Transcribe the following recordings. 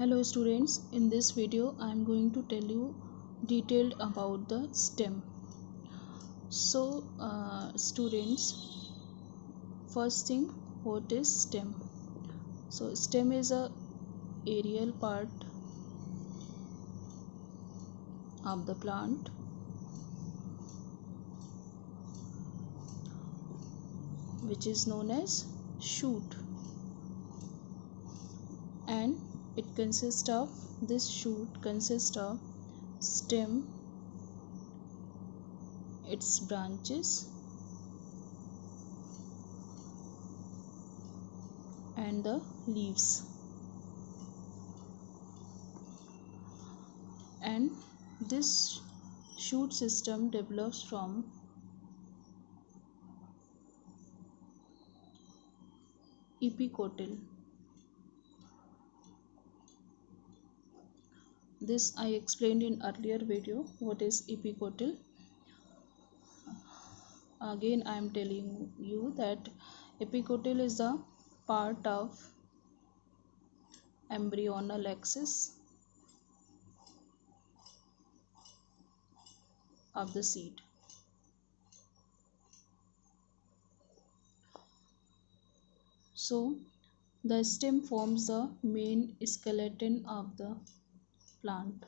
Hello students, in this video I am going to tell you detailed about the stem. Students, first thing, what is stem? So stem is a aerial part of the plant which is known as shoot, and this shoot consists of stem, its branches and the leaves, and this shoot system develops from epicotyl. This I explained in earlier video what is epicotyl. Again I am telling you that epicotyl is a part of embryonal axis of the seed. So the stem forms the main skeleton of the plant.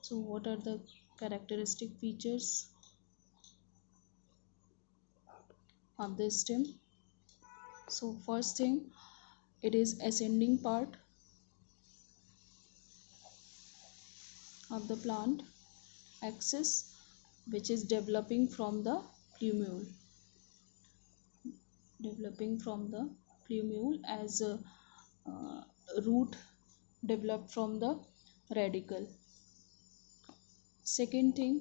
So what are the characteristic features of the stem? So first thing, it is ascending part of the plant axis which is developing from the plumule as a root developed from the radicle. Second thing,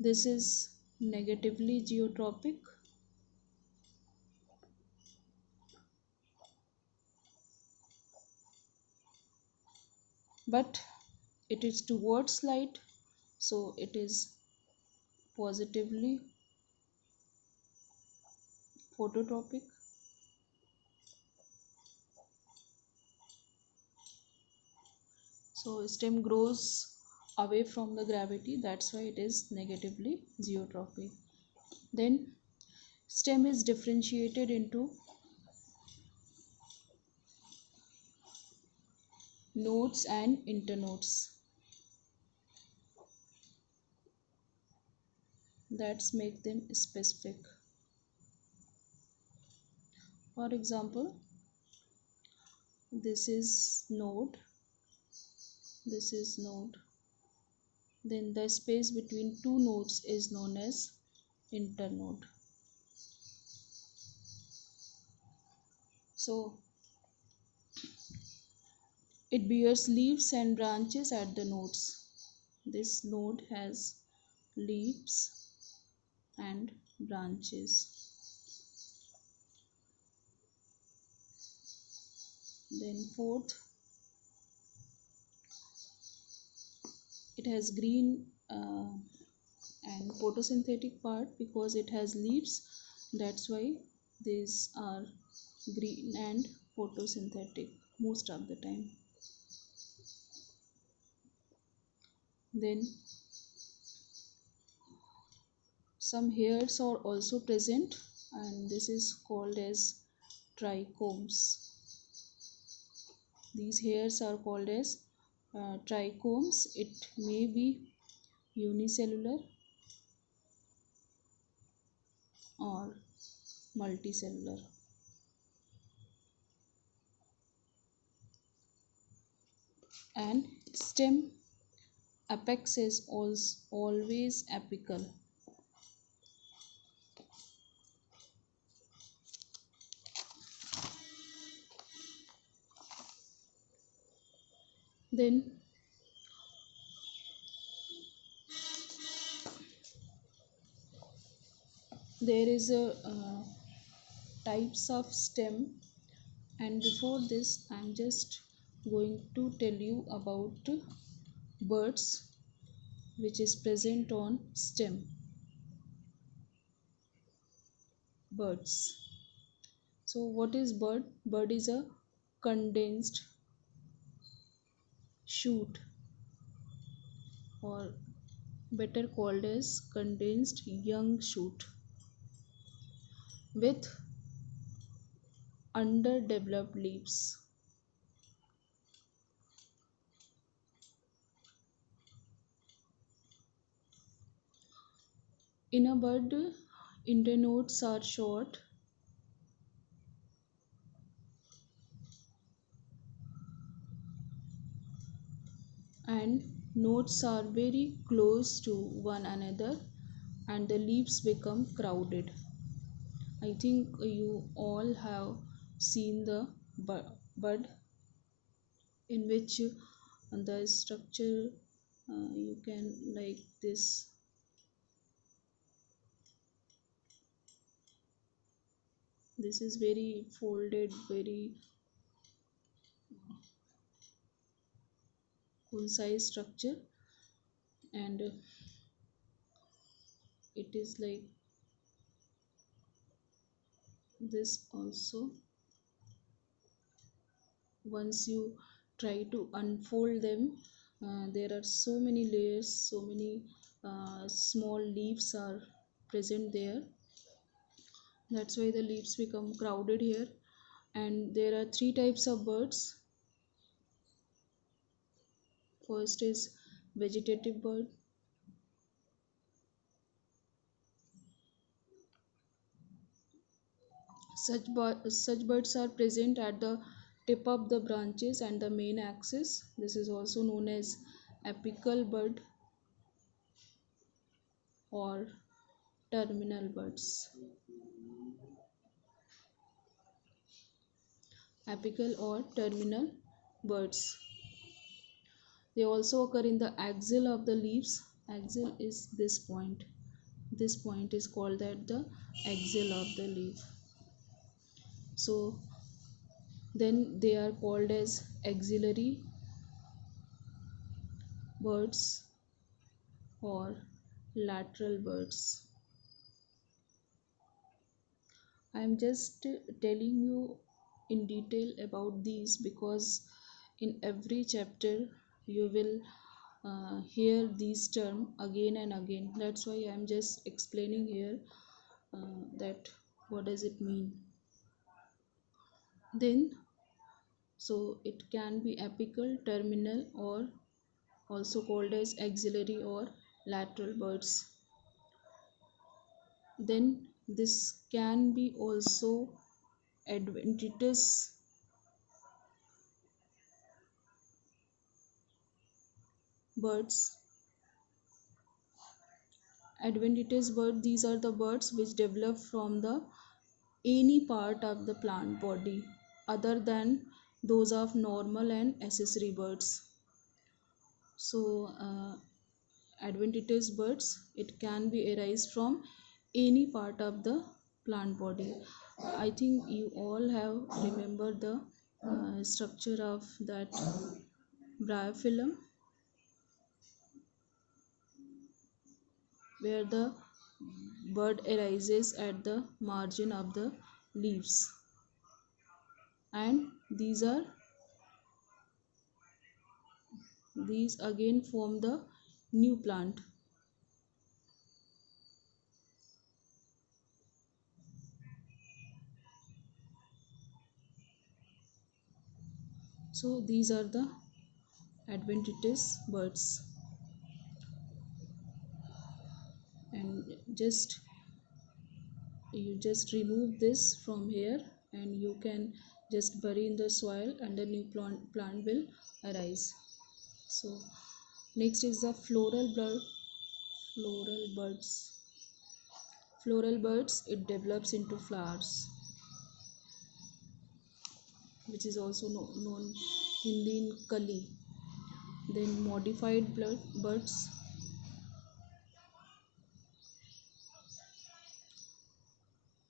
this is negatively geotropic, but it is towards light, so it is positively phototropic. So stem grows away from the gravity, that's why it is negatively geotropic. Then stem is differentiated into nodes and internodes. That's make them specific. For example, this is node, then the space between two nodes is known as internode. So it bears leaves and branches at the nodes. This node has leaves and branches. Then fourth, it has green and photosynthetic part because it has leaves, that's why these are green and photosynthetic most of the time. Then some hairs are also present, and this is called as trichomes. These hairs are called as trichomes. It may be unicellular or multicellular. And stem apex is always apical. Then there is a types of stem, and before this I am just going to tell you about birds which is present on stem. buds. So what is bud? Bud is a condensed shoot, or better called as condensed young shoot, with underdeveloped leaves. In a bud, internodes are short and nodes are very close to one another, and the leaves become crowded. I think you all have seen the bud, in which the structure, you can like this is very folded, very concise structure, and it is like this also. Once you try to unfold them, there are so many layers, so many small leaves are present there. That's why the leaves become crowded here. And there are three types of birds. First is vegetative bird. Such birds are present at the tip of the branches and the main axis. This is also known as apical bird or terminal birds. Apical or terminal birds. They also occur in the axil of the leaves. Axil is this point. This point is called that the axil of the leaf. So then they are called as axillary birds or lateral birds. I am just telling you in detail about these because in every chapter you will hear these terms again and again. That's why I am just explaining here that what does it mean. Then, so it can be apical, terminal, or also called as axillary or lateral birds. Then this can be also adventitious birds. Adventitious bird, these are the birds which develop from the any part of the plant body other than those of normal and accessory birds. So adventitious birds, it can be arise from any part of the plant body. I think you all have remember the structure of that bryophyllum, where the bud arises at the margin of the leaves, and these again form the new plant. So these are the adventitious birds. And you just remove this from here, and you can just bury in the soil and a new plant will arise. So next is the floral buds. Floral buds, it develops into flowers, which is also known Hindi in kali. Then modified buds.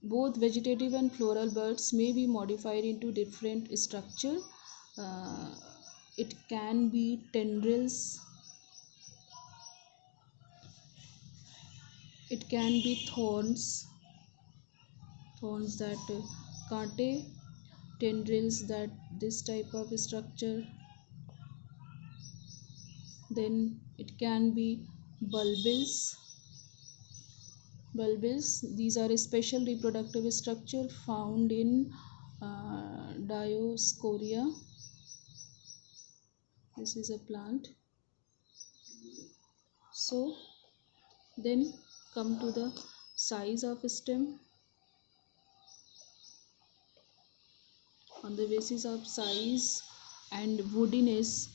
Both vegetative and floral buds may be modified into different structure. Uh, it can be tendrils, it can be thorns, thorns that kante, tendrils that this type of structure. Then it can be bulbils. These are a special reproductive structure found in Dioscorea. This is a plant. So then come to the size of stem. On the basis of size and woodiness,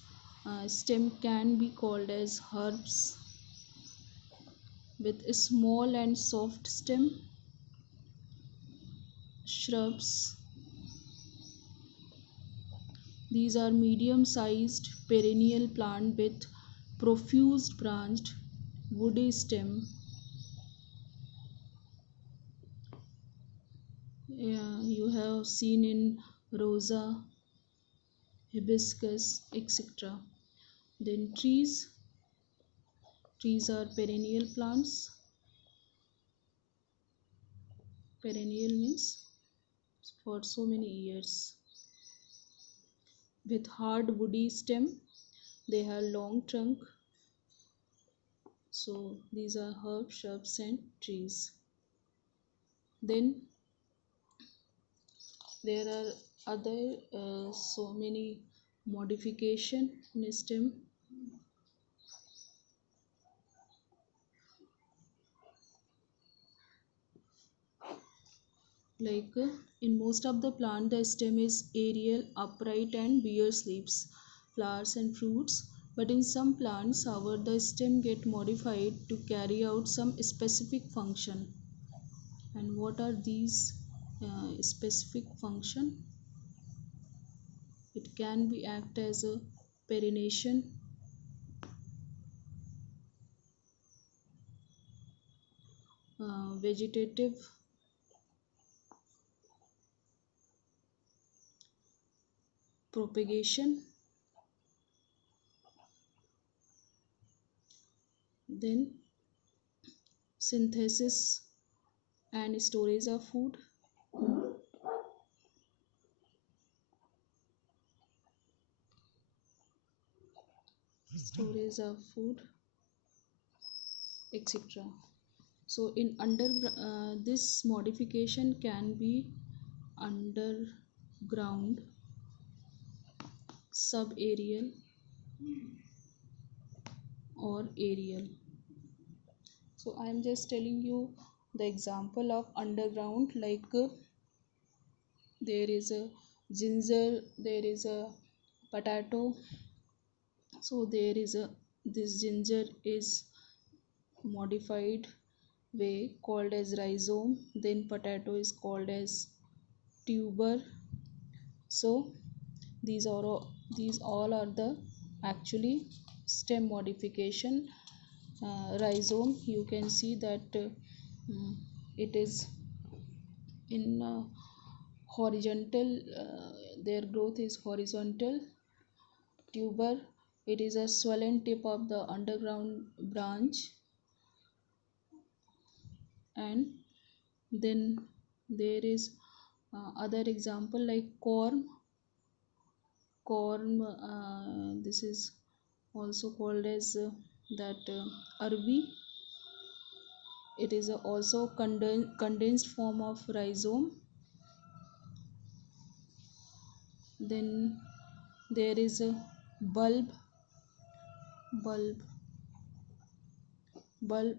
stem can be called as herbs with a small and soft stem, shrubs. These are medium-sized perennial plant with profuse branched woody stem. You have seen in rosa, hibiscus, etc. Then trees are perennial plants. Perennial means for so many years. With hard woody stem, they have long trunk. So these are herbs, shrubs and trees. Then there are other so many modification in stem. Like in most of the plant, the stem is aerial, upright and bears leaves, flowers and fruits. But in some plants, however, the stem get modified to carry out some specific function. And what are these specific function? It can be act as a perennation, vegetative, propagation, then synthesis and storage of food. Storage of food, etc. So in this modification can be underground, subaerial or aerial. So I am just telling you the example of underground, like there is a ginger, there is a potato. So there is a this ginger is modified way called as rhizome, then potato is called as tuber. So these all are the actually stem modification. Rhizome, you can see that it is in horizontal, their growth is horizontal. Tuber, it is a swollen tip of the underground branch. And then there is other example like corm, this is also called as that arbi. It is also condensed form of rhizome. Then there is a bulb.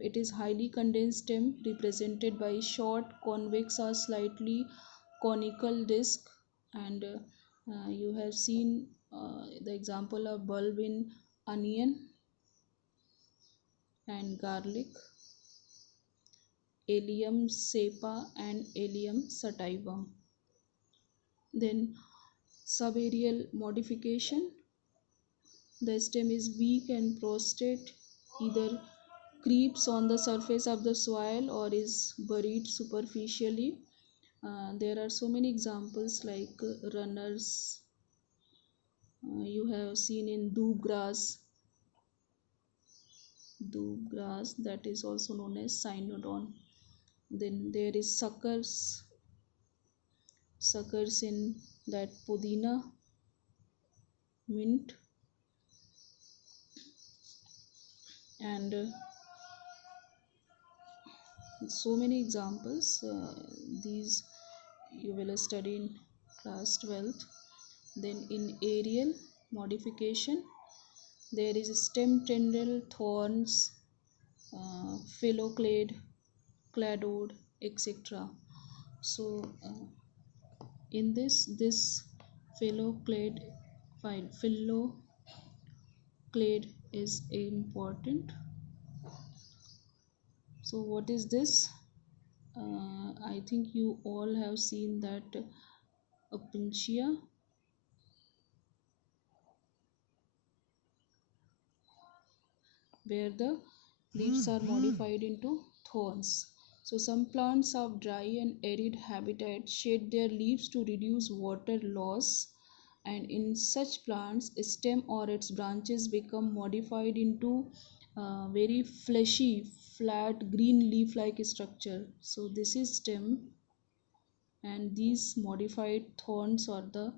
It is highly condensed stem represented by short convex or slightly conical disc. And you have seen the example of bulb in onion and garlic, Allium cepa and Allium sativum. Then subaerial modification, the stem is weak and prostrate, either creeps on the surface of the soil or is buried superficially. There are so many examples like runners. You have seen in doob grass, that is also known as cynodon. Then there is suckers, suckers in that pudina, mint, and so many examples. These you will study in class 12th. Then in aerial modification, there is stem, tendril, thorns, phylloclade, cladode, etc. So in this phylloclade phylloclade is important. So what is this? I think you all have seen that Opuntia, where the leaves are modified into thorns. So some plants of dry and arid habitat shed their leaves to reduce water loss, and in such plants stem or its branches become modified into very fleshy flat green leaf like structure. So this is stem, and these modified thorns are the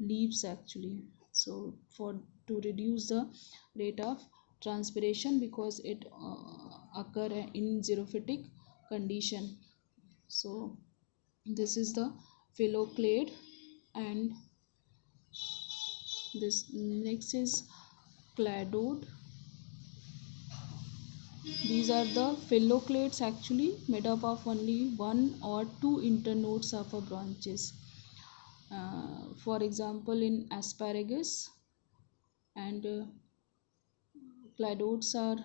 leaves actually. So for to reduce the rate of transpiration, because it occur in xerophytic condition. So this is the phylloclade, and this next is cladode. These are the phylloclades actually, made up of only one or two internodes of a branches. For example, in asparagus, and cladodes are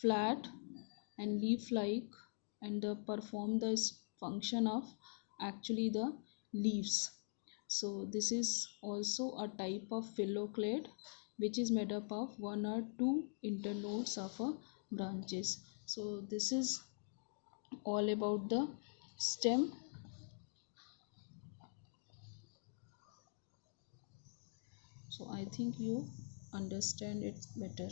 flat and leaf-like, and perform the function of actually the leaves. So this is also a type of phylloclade, which is made up of one or two internodes of a branches. So this is all about the stem. So I think you understand it better.